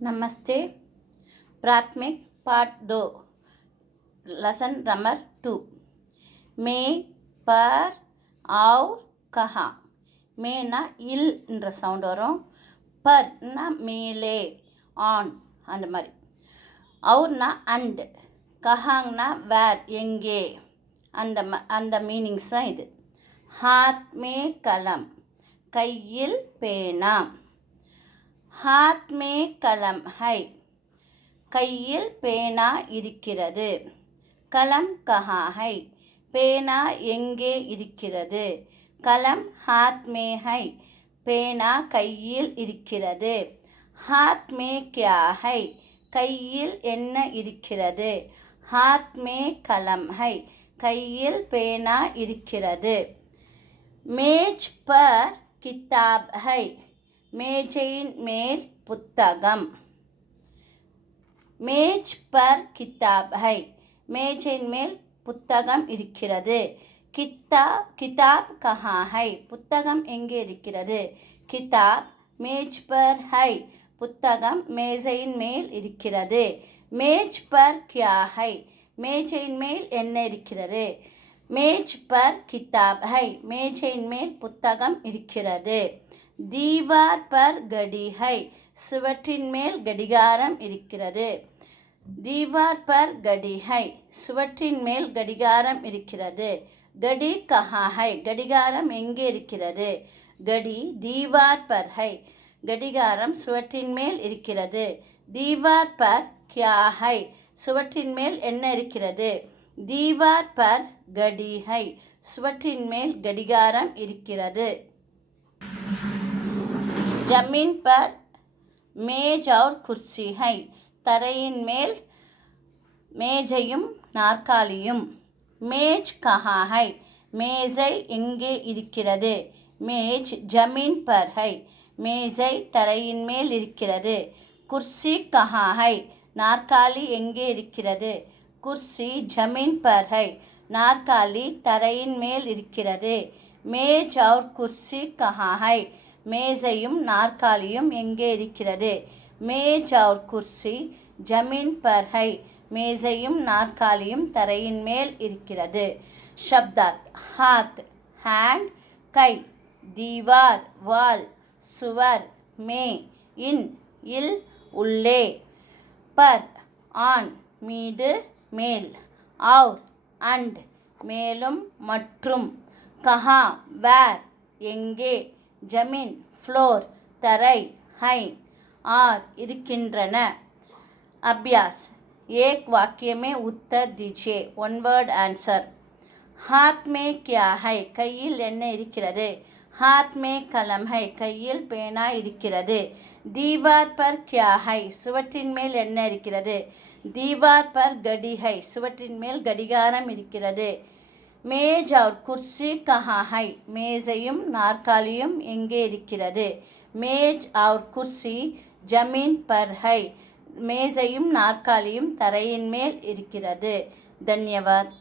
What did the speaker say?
नमस्ते। प्राथमिक part 2 lesson number 2 में पर और कहा மேனா இல் என்ற சவுண்ட் வரும். பர்னா மேலே ஆன் அந்த மாதிரி. அவுர்னா அண்ட், கஹாங்னா வேர் எங்கே, அந்த மீனிங்ஸ் தான் இது. ஹாத் மே கலம் கையில் பேனா. ஹாத் மே கலம் ஹை கையில் பேனா இருக்கிறது. கலம் கஹா ஹை பேனா எங்கே இருக்கிறது. கலம் ஹாத் மே ஹை பேனா கையில் இருக்கிறது. ஹாத் மே கியா ஹை கையில் என்ன இருக்கிறது. ஹாத் மே கலம் ஹை கையில் பேனா இருக்கிறது. மேஜ் பர் கிதாப் ஹை மேஜையின் மேல் புத்தகம். மேஜ் பர் கிதாப் ஹை மேஜையின் மேல் புத்தகம் இருக்கிறது. கிதாப் கஹா ஹை புத்தகம் எங்கே இருக்கிறது. கிதாப் மேஜ் பர் ஹை புத்தகம் மேஜையின் மேல் இருக்கிறது. மேஜ் பர் கியா ஹை மேஜையின் மேல் என்ன இருக்கிறது. மேஜ் பர் கிதாப் ஹை மேஜையின் மேல் புத்தகம் இருக்கிறது. தீவார் பர் கடி ஹை சுவற்றின் மேல் கடிகாரம் இருக்கிறது. தீவார் பர் கடி ஹை சுவற்றின் மேல் கடிகாரம் இருக்கிறது. கடி கஹா ஹை கடிகாரம் எங்கே இருக்கிறது. கடி தீவார் பர் ஹை கடிகாரம் சுவற்றின் மேல் இருக்கிறது. தீவார் பர் கியா ஹை சுவற்றின் மேல் என்ன இருக்கிறது. தீவார் பர் கடி ஹை சுவற்றின் மேல் கடிகாரம் இருக்கிறது. जमीन पर मेज और कुर्सी है தரையின் மேல் மேஜையும் நாற்காலியும். மேஜ் கஹா ஹை மேஜை எங்கே இருக்கிறது. மேஜ் ஜமீன் பர் ஹை மேஜை தரையின் மேல் இருக்கிறது. குர்சி கஹா ஹை நாற்காலி எங்கே இருக்கிறது. குர்சி ஜமீன் பர் ஹை நாற்காலி தரையின் மேல் இருக்கிறது. மேஜ் और குர்சி கஹா ஹை மேஜையும் நாற்காலியும் எங்கே இருக்கிறது. மேஜ் और குர்சி ஜமீன் பர் ஹை மேஜையும் நாற்காலியும் தரையின் மேல் இருக்கிறது. शब्दार्थ हाथ हैंड கை, दीवार வால், சுவர் में, इन இல் உள்ளே, पर ஆன் மீது மேல், और and மேலும் மற்றும், கஹா வேர் எங்கே, ஜமீன் ஃப்ளோர் தரை, ஹை ஆர் இருக்கின்றன. अभ्यास एक वाक्य में उत्तर दीजिए. One word answer. हाथ में क्या है கையில் என்ன இருக்கிறது. हाथ में कलम है கையில் பேனா இருக்கிறது. दीवार पर क्या है சுவற்றின் மேல் என்ன இருக்கிறது. दीवार पर घड़ी है சுவற்றின் மேல் கடிகாரம் இருக்கிறது. மேஜ் और குர்சி கஹா ஹை மேஜையும் நாற்காலியும் எங்கே இருக்கிறது. மேஜ் और குர்சி ஜமீன் பர் ஹை மேஜையும் நாற்காலியும் தரையின் மேல் இருக்கிறது. தன்யவாத்.